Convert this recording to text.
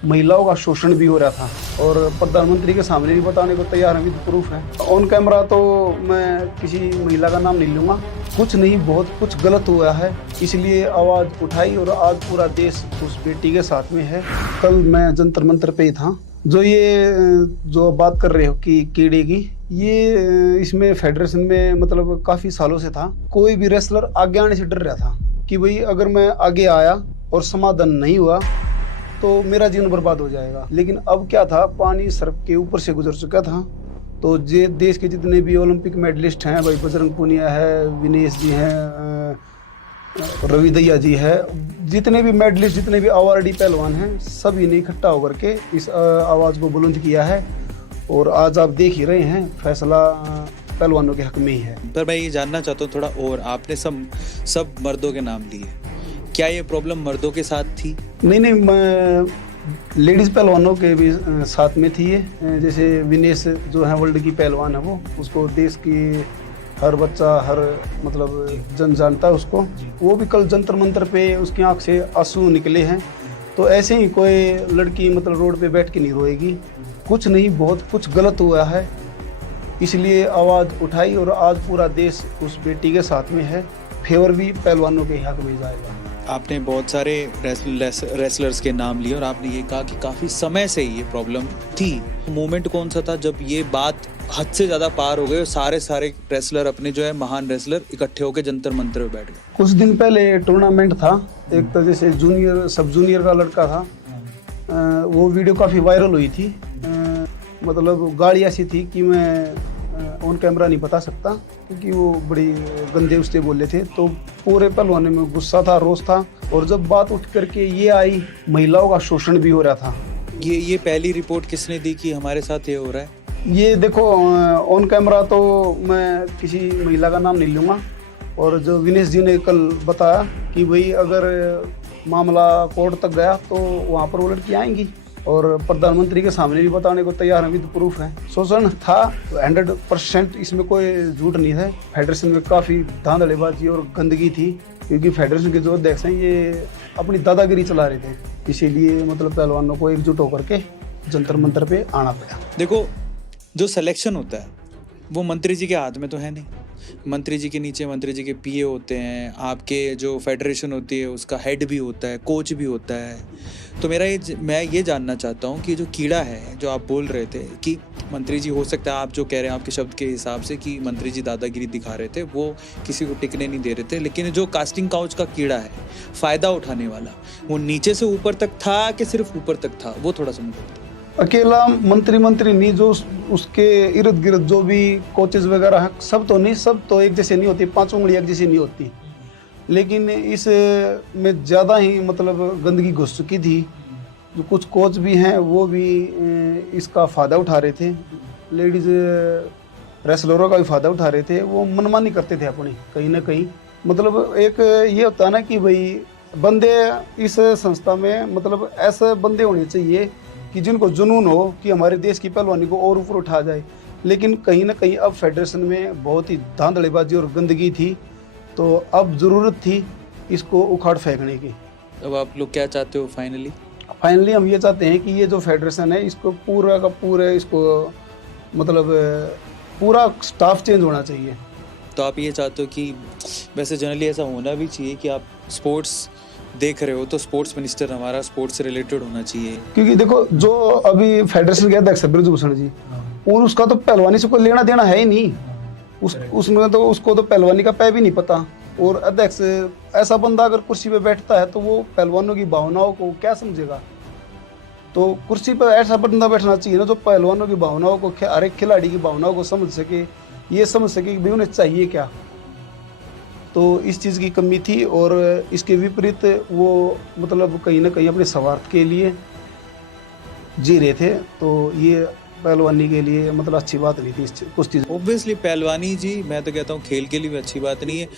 महिलाओं का शोषण भी हो रहा था और प्रधानमंत्री के सामने भी बताने को तैयार हैं, विद प्रूफ है। ऑन कैमरा तो मैं किसी महिला का नाम नहीं लूंगा। कुछ नहीं, बहुत कुछ गलत हुआ है, इसलिए आवाज उठाई और आज पूरा देश उस बेटी के साथ में है। कल मैं जंतर मंतर पे ही था। जो बात कर रहे हो कि कीड़े की, ये इसमें फेडरेशन में मतलब काफी सालों से था। कोई भी रेसलर आगे आने से डर रहा था कि भाई अगर मैं आगे आया और समाधान नहीं हुआ तो मेरा जीवन बर्बाद हो जाएगा। लेकिन अब क्या था, पानी सर के ऊपर से गुजर चुका था। तो जे देश के जितने भी ओलंपिक मेडलिस्ट हैं, भाई बजरंग पुनिया है, विनेश जी हैं, रवि दैया जी है, जितने भी मेडलिस्ट, जितने भी अवार्डी पहलवान हैं, सभी ने इकट्ठा होकर के इस आवाज़ को बुलंद किया है। और आज आप देख ही रहे हैं, फैसला पहलवानों के हक में ही है। पर मैं ये जानना चाहता हूँ थोड़ा, और आपने सब मर्दों के नाम लिए, क्या ये प्रॉब्लम मर्दों के साथ थी? नहीं, मैं लेडीज़ पहलवानों के भी साथ में थी ये। जैसे विनेश जो है वर्ल्ड की पहलवान है, वो उसको देश की हर बच्चा, हर मतलब जन जानता है उसको। वो भी कल जंतर मंतर पे उसकी आंख से आंसू निकले हैं। तो ऐसे ही कोई लड़की मतलब रोड पे बैठ के नहीं रोएगी। कुछ नहीं, बहुत कुछ गलत हुआ है, इसलिए आवाज़ उठाई और आज पूरा देश उस बेटी के साथ में है। फेवर भी पहलवानों के हक में जाएगा। आपने बहुत सारे रेसलर्स के नाम लिए और आपने ये कहा कि काफ़ी समय से ये प्रॉब्लम थी। मोमेंट कौन सा था जब ये बात हद से ज़्यादा पार हो गई और सारे रेसलर, अपने जो है महान रेसलर, इकट्ठे होकर जंतर मंतर में बैठ गए? कुछ दिन पहले टूर्नामेंट था एक, तो जैसे जूनियर सब जूनियर का लड़का था, वो वीडियो काफ़ी वायरल हुई थी। मतलब गाड़ी ऐसी थी कि मैं ऑन कैमरा नहीं बता सकता, क्योंकि वो बड़ी गंदे उससे बोले थे। तो पूरे पहलवानों में गुस्सा था, रोष था। और जब बात उठ करके ये आई, महिलाओं का शोषण भी हो रहा था। ये पहली रिपोर्ट किसने दी कि हमारे साथ ये हो रहा है? ये देखो, ऑन कैमरा तो मैं किसी महिला का नाम नहीं लूँगा। और जो विनेश जी ने कल बताया कि भाई अगर मामला कोर्ट तक गया तो वहाँ पर वो लड़की आएंगी, और प्रधानमंत्री के सामने भी बताने को तैयार है, विद प्रूफ है। शोषण था 100%, इसमें कोई झूठ नहीं है। फेडरेशन में काफ़ी धांधलेबाजी और गंदगी थी, क्योंकि फेडरेशन के जो अध्यक्ष हैं ये अपनी दादागिरी चला रहे थे। इसीलिए मतलब पहलवानों को एकजुट होकर के जंतर मंतर पे आना पड़ा। देखो, जो सिलेक्शन होता है वो मंत्री जी के हाथ में तो है नहीं। मंत्री जी के नीचे मंत्री जी के पीए होते हैं, आपके जो फेडरेशन होती है उसका हेड भी होता है, कोच भी होता है। तो मैं ये जानना चाहता हूँ कि जो कीड़ा है, जो आप बोल रहे थे कि मंत्री जी, हो सकता है आप जो कह रहे हैं आपके शब्द के हिसाब से कि मंत्री जी दादागिरी दिखा रहे थे, वो किसी को टिकने नहीं दे रहे थे, लेकिन जो कास्टिंग काउच का कीड़ा है, फ़ायदा उठाने वाला, वो नीचे से ऊपर तक था कि सिर्फ ऊपर तक था, वो थोड़ा समझो। अकेला मंत्री नहीं, जो उसके इर्द गिर्द जो भी कोचेज वगैरह हैं, सब तो एक जैसे नहीं होती, पांचों उंगली एक जैसी नहीं होती। लेकिन इस में ज़्यादा ही मतलब गंदगी घुस चुकी थी। जो कुछ कोच भी हैं वो भी इसका फ़ायदा उठा रहे थे। लेडीज़ रेसलरों का भी फ़ायदा उठा रहे थे। वो मनमानी करते थे अपनी, कहीं ना कहीं। मतलब एक ये होता है ना कि भाई बंदे इस संस्था में, मतलब ऐसे बंदे होने चाहिए कि जिनको जुनून हो कि हमारे देश की पहलवानी को और ऊपर उठा जाए। लेकिन कहीं ना कहीं अब फेडरेशन में बहुत ही धांधलेबाजी और गंदगी थी, तो अब ज़रूरत थी इसको उखाड़ फेंकने की। अब आप लोग क्या चाहते हो फाइनली हम ये चाहते हैं कि ये जो फेडरेशन है, इसको पूरा का पूरा, इसको मतलब पूरा स्टाफ चेंज होना चाहिए। तो आप ये चाहते हो कि, वैसे जनरली ऐसा होना भी चाहिए कि आप स्पोर्ट्स देख रहे हो तो स्पोर्ट्स मिनिस्टर हमारा स्पोर्ट्स से रिलेटेड होना चाहिए। क्योंकि देखो, जो अभी फेडरेशन के अध्यक्ष ब्रजभूषण जी, और उसका तो पहलवानी से कोई लेना देना है ही नहीं। उसमें तो उसको तो पहलवानी का पै भी नहीं पता। और अध्यक्ष ऐसा बंदा अगर कुर्सी पे बैठता है तो वो पहलवानों की भावनाओं को क्या समझेगा? तो कुर्सी पर ऐसा बंदा बैठना चाहिए ना जो पहलवानों की भावनाओं को, हर एक खिलाड़ी की भावनाओं को समझ सके, ये समझ सके कि भाई उन्हें चाहिए क्या। तो इस चीज़ की कमी थी, और इसके विपरीत वो मतलब कहीं ना कहीं अपने स्वार्थ के लिए जी रहे थे। तो ये पहलवानी के लिए मतलब अच्छी बात नहीं थी कुछ चीज़। ऑब्वियसली पहलवानी जी, मैं तो कहता हूँ खेल के लिए भी अच्छी बात नहीं है।